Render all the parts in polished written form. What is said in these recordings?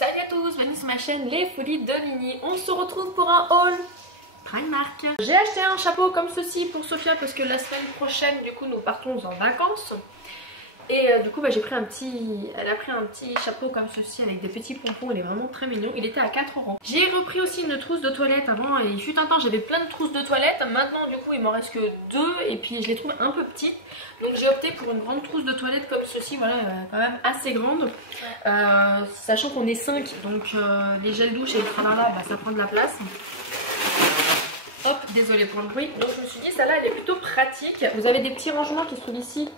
Salut à tous, bienvenue sur ma chaîne Les Folies de Mini. On se retrouve pour un haul Primark. J'ai acheté un chapeau comme ceci pour Sophia parce que la semaine prochaine du coup nous partons en vacances. Et du coup j'ai pris un petit, elle a pris un petit chapeau comme ceci avec des petits pompons, il est vraiment très mignon, il était à 4 €. J'ai repris aussi une trousse de toilette avant, et il fut un temps j'avais plein de trousses de toilette, maintenant du coup il m'en reste que 2 et puis je les trouve un peu petites. Donc j'ai opté pour une grande trousse de toilette comme ceci, voilà, quand même assez grande, sachant qu'on est 5, donc les gels douche et le tralala, ça prend de la place. Hop, désolée pour le bruit. Donc je me suis dit celle-là elle est plutôt pratique, vous avez des petits rangements qui sont ici.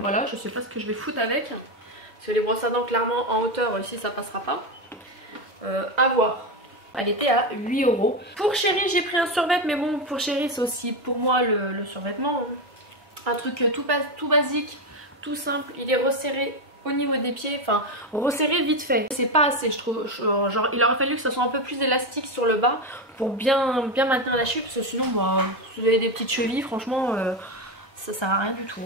Voilà, je sais pas ce que je vais foutre avec, parce que les brosses à dents clairement en hauteur ici ça passera pas. À voir. Elle était à 8 €. Pour Chérie j'ai pris un survêt, mais bon pour Chérie c'est aussi pour moi le survêtement. Un truc tout basique, tout simple, il est resserré au niveau des pieds, enfin resserré vite fait. C'est pas assez je trouve, genre il aurait fallu que ça soit un peu plus élastique sur le bas pour bien maintenir la cheville, parce que sinon si vous avez des petites chevilles franchement ça sert à rien du tout.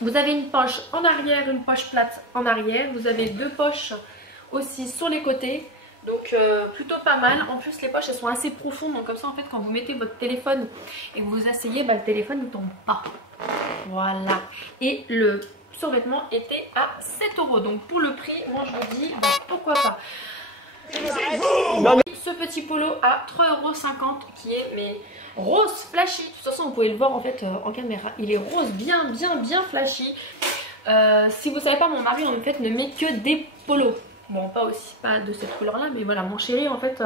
Vous avez une poche en arrière, une poche plate en arrière. Vous avez 2 poches aussi sur les côtés. Donc plutôt pas mal. En plus les poches elles sont assez profondes. Donc comme ça en fait quand vous mettez votre téléphone et que vous vous asseyez, le téléphone ne tombe pas. Voilà. Et le survêtement était à 7 €. Donc pour le prix, moi je vous dis pourquoi pas. Ce petit polo à 3,50 € qui est rose flashy. De toute façon vous pouvez le voir en fait en caméra. Il est rose bien flashy. Si vous savez pas, mon mari en fait ne met que des polos. Bon pas de cette couleur là, mais voilà mon chéri en fait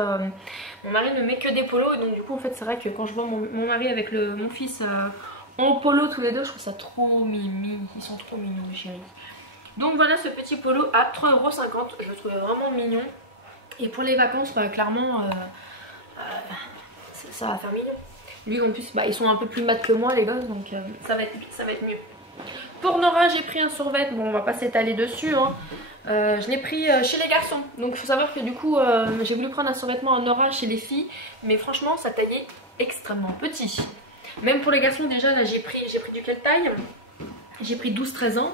mon mari ne met que des polos. Et donc du coup en fait c'est vrai que quand je vois mon mari avec mon fils en polo tous les deux, je trouve ça trop mimi. Ils sont trop mignons les chéris. Donc voilà ce petit polo à 3,50 €. Je le trouvais vraiment mignon. Et pour les vacances, clairement, ça va faire mignon. Lui en plus, ils sont un peu plus mat que moi les gosses, donc ça va être mieux. Pour Nora, j'ai pris un survêt, bon on va pas s'étaler dessus, hein. Je l'ai pris chez les garçons. Donc il faut savoir que du coup, j'ai voulu prendre un survêtement en Nora chez les filles, mais franchement ça taillait extrêmement petit. Même pour les garçons déjà, là j'ai pris du quelle taille? J'ai pris 12-13 ans.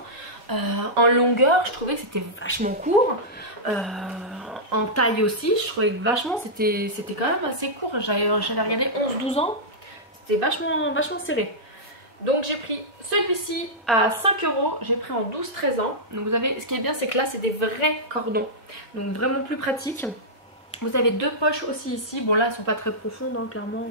En longueur, je trouvais que c'était vachement court. En taille aussi, je trouvais que vachement, c'était quand même assez court. J'avais regardé 11-12 ans, c'était vachement serré. Donc j'ai pris celui-ci à 5 €, j'ai pris en 12-13 ans. Donc vous avez, ce qui est bien c'est que là c'est des vrais cordons, donc vraiment plus pratique. Vous avez 2 poches aussi ici, bon là elles sont pas très profondes hein, clairement.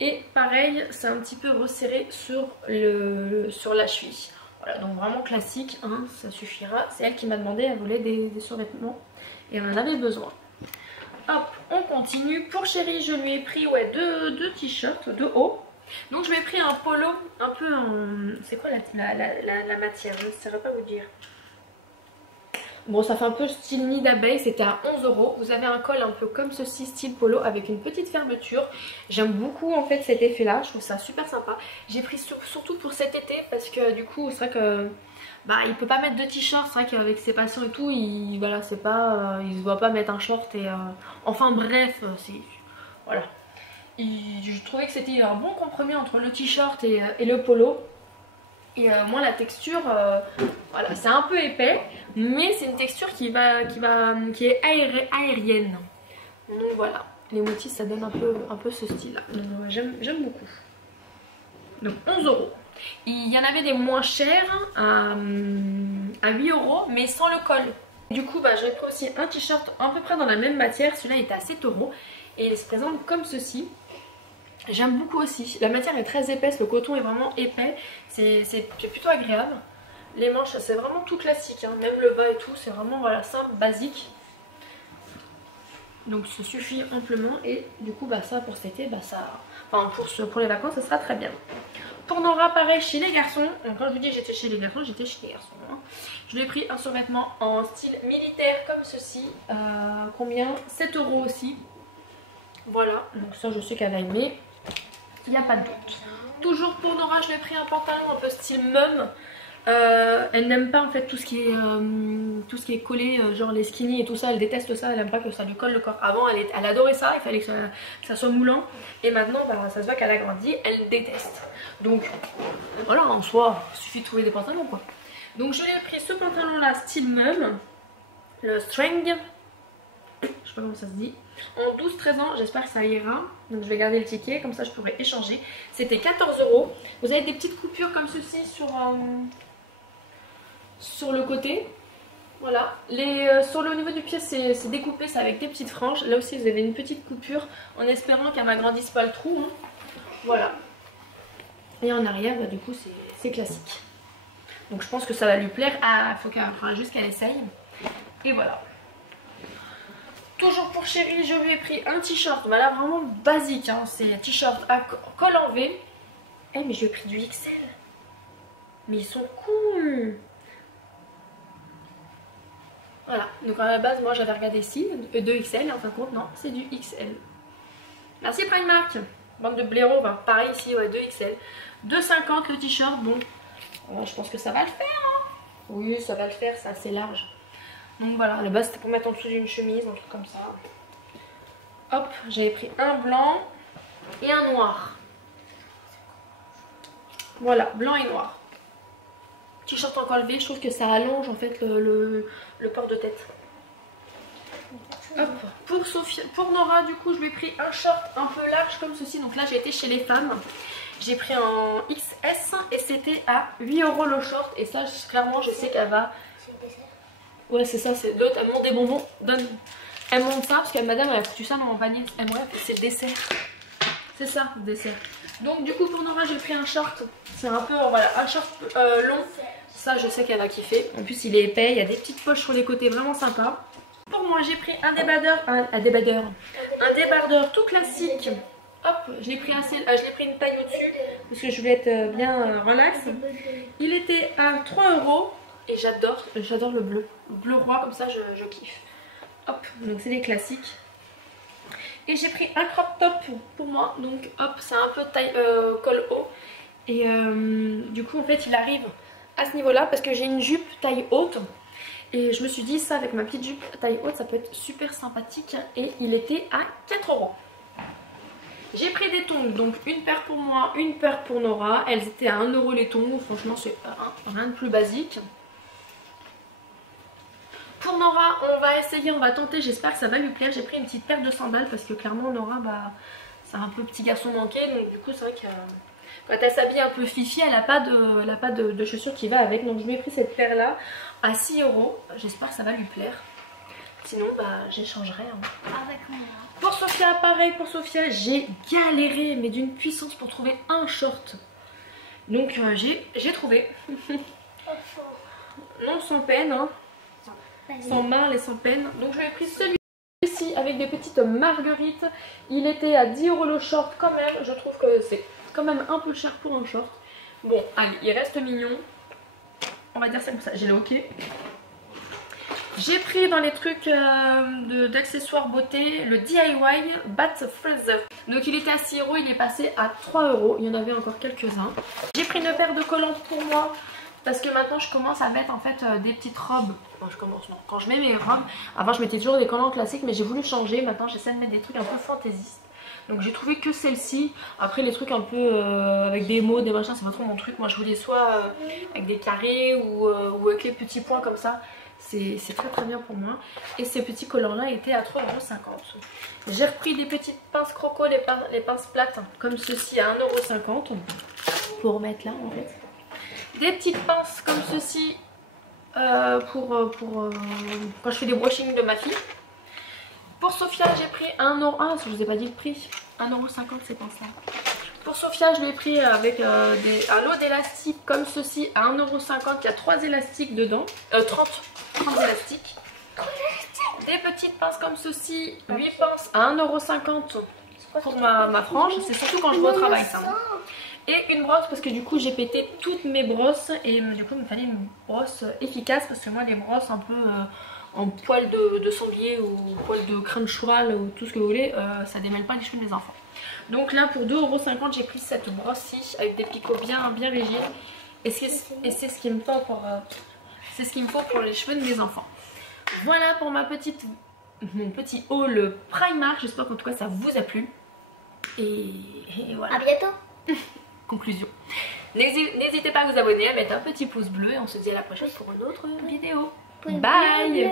Et pareil, c'est un petit peu resserré sur la cheville. Voilà, donc vraiment classique, hein, ça suffira. C'est elle qui m'a demandé, elle voulait des survêtements et on en avait besoin. Hop, on continue. Pour Chérie, je lui ai pris deux t-shirts de haut. Donc je lui ai pris un polo un peu en... C'est quoi la matière? Je ne saurais pas vous dire. Bon, ça fait un peu style nid d'abeille, c'était à 11 €. Vous avez un col un peu comme ceci, style polo, avec une petite fermeture. J'aime beaucoup en fait cet effet là, je trouve ça super sympa. J'ai pris surtout pour cet été parce que du coup c'est vrai que il peut pas mettre de t-shirt. C'est vrai qu'avec ses patients et tout, il se voit pas mettre un short et enfin bref, voilà. Je trouvais que c'était un bon compromis entre le t-shirt et le polo. Et moi la texture, voilà, c'est un peu épais, mais c'est une texture qui est aérienne. Donc voilà, les motifs ça donne un peu ce style là. Donc j'aime beaucoup. Donc 11 €. Il y en avait des moins chers à 8 €, mais sans le col. Du coup j'ai pris aussi un t-shirt à peu près dans la même matière. Celui-là était à 7 € et il se présente comme ceci. J'aime beaucoup aussi, la matière est très épaisse, le coton est vraiment épais, c'est plutôt agréable. Les manches c'est vraiment tout classique, hein. Même le bas et tout c'est vraiment voilà, simple, basique. Donc ça suffit amplement et du coup ça pour cet été, pour les vacances ça sera très bien. Pour Nora pareil chez les garçons, donc quand je vous dis j'étais chez les garçons, j'étais chez les garçons. Hein. Je lui ai pris un survêtement en style militaire comme ceci, combien? 7 € aussi. Voilà, donc ça je sais qu'elle va aimer. Il n'y a pas de doute. Toujours pour Nora, je lui ai pris un pantalon un peu style mum. Elle n'aime pas en fait tout ce qui est collé, genre les skinny et tout ça. Elle déteste ça, elle n'aime pas que ça lui colle le corps. Avant elle adorait ça, il fallait que ça soit moulant. Et maintenant ça se voit qu'elle a grandi, elle déteste. Donc voilà, en soi, il suffit de trouver des pantalons quoi. Donc je lui ai pris ce pantalon là style mum. le string. Je sais pas comment ça se dit. En 12-13 ans, j'espère que ça ira. Donc je vais garder le ticket, comme ça je pourrai échanger. C'était 14 €. Vous avez des petites coupures comme ceci sur le côté. Voilà. Sur le niveau du pied, c'est découpé, c'est avec des petites franges. Là aussi, vous avez une petite coupure en espérant qu'elle m'agrandisse pas le trou. Hein. Voilà. Et en arrière, bah, du coup, c'est classique. Donc je pense que ça va lui plaire. Ah, il faut juste qu'elle essaye. Et voilà. Toujours pour chérie, je lui ai pris un t-shirt. Bah là, vraiment basique. Hein. C'est un t-shirt à col en V. Eh, mais je lui ai pris du XL. Mais ils sont cool. Voilà. Donc à la base, moi, j'avais regardé ici. 2XL. Et en fin de compte, non, c'est du XL. Merci Primark. Bande de blaireaux. Bah, pareil ici, ouais, 2XL. 2,50 le t-shirt. Bon, je pense que ça va le faire. Hein. Oui, ça va le faire. C'est assez large. Donc voilà, à la base c'était pour mettre en dessous d'une chemise, un truc comme ça. Hop, j'avais pris un blanc et un noir. Voilà, blanc et noir. T-shirt en col V, je trouve que ça allonge en fait le port de tête. Hop, pour Nora, du coup, je lui ai pris un short un peu large comme ceci. Donc là, j'ai été chez les femmes. J'ai pris en XS et c'était à 8 € le short. Et ça, clairement, je sais qu'elle va... Ouais, c'est ça, c'est l'autre, elle monte des bonbons, elle monte ça parce que madame elle a foutu ça dans mon panier, c'est le dessert. C'est ça, le dessert. Donc du coup pour Nora j'ai pris un short, c'est un peu, voilà, un short long, ça je sais qu'elle va kiffer. En plus il est épais, il y a des petites poches sur les côtés, vraiment sympa. Pour moi j'ai pris un débardeur tout classique. Hop, je l'ai pris une taille au-dessus parce que je voulais être bien relax. Il était à 3 € et j'adore le bleu. Bleu roi comme ça je kiffe. Hop, donc c'est des classiques. Et j'ai pris un crop top pour moi. Donc hop, c'est un peu taille col haut. Et du coup en fait il arrive à ce niveau là parce que j'ai une jupe taille haute. Et je me suis dit ça avec ma petite jupe taille haute ça peut être super sympathique. Et il était à 4 €. J'ai pris des tongs, donc une paire pour moi, une paire pour Nora. Elles étaient à 1 € les tongs, franchement c'est rien de plus basique. Pour Nora, on va essayer, on va tenter, j'espère que ça va lui plaire. J'ai pris une petite paire de sandales parce que clairement Nora, bah, c'est un peu petit garçon manqué. Donc du coup c'est vrai que quand elle s'habille un peu fifi, elle n'a pas de chaussures qui va avec. Donc je lui ai pris cette paire là à 6 €. J'espère que ça va lui plaire. Sinon bah j'échangerai. Hein. Avec moi. Pour Sophia, pareil pour Sophia, j'ai galéré mais d'une puissance pour trouver un short. Donc j'ai trouvé. Non sans peine hein. Sans marre et sans peine. Donc je lui ai pris celui-ci avec des petites marguerites. Il était à 10 € le short quand même. Je trouve que c'est quand même un peu cher pour un short. Bon, allez, il reste mignon. On va dire ça comme ça. J'ai le ok. J'ai pris dans les trucs d'accessoires beauté le DIY Bat Freezer. Donc il était à 6 €, il est passé à 3 €. Il y en avait encore quelques-uns. J'ai pris une paire de collants pour moi. Parce que maintenant je commence à mettre en fait des petites robes. Quand je mets mes robes, avant je mettais toujours des collants classiques mais j'ai voulu changer. Maintenant j'essaie de mettre des trucs un peu fantaisistes. Donc j'ai trouvé que celle-ci. Après les trucs un peu avec des mots, des machins, c'est pas trop mon truc. Moi je voulais soit avec des carrés ou avec les petits points comme ça. C'est très très bien pour moi. Et ces petits collants là étaient à 3,50 €. J'ai repris des petites pinces croco, les pinces plates comme ceci à 1,50 € pour mettre là en fait. Des petites pinces comme ceci pour quand je fais des brushings de ma fille. Pour Sophia j'ai pris 1 €. Ah, je vous ai pas dit le prix. 1,50 € ces pinces là. Pour Sophia je l'ai pris avec un lot d'élastiques comme ceci à 1,50 €. Il y a 3 élastiques dedans. 30 élastiques. Des petites pinces comme ceci. 8 pinces à 1,50 € pour ma frange. C'est surtout quand je vais au travail ça. Et une brosse parce que du coup j'ai pété toutes mes brosses. Et du coup il me fallait une brosse efficace. Parce que moi les brosses un peu en poil de sanglier ou poil de crin de cheval ou tout ce que vous voulez, ça démêle pas les cheveux des enfants. Donc là pour 2,50 € j'ai pris cette brosse-ci avec des picots bien rigides. Et c'est ce qu'il me faut pour c'est ce qu'il me faut pour les cheveux de mes enfants. Voilà pour mon petit haul Primark. J'espère qu'en tout cas ça vous a plu. Et voilà. À bientôt. Conclusion. N'hésitez pas à vous abonner, à mettre un petit pouce bleu et on se dit à la prochaine pour une autre vidéo. Bye.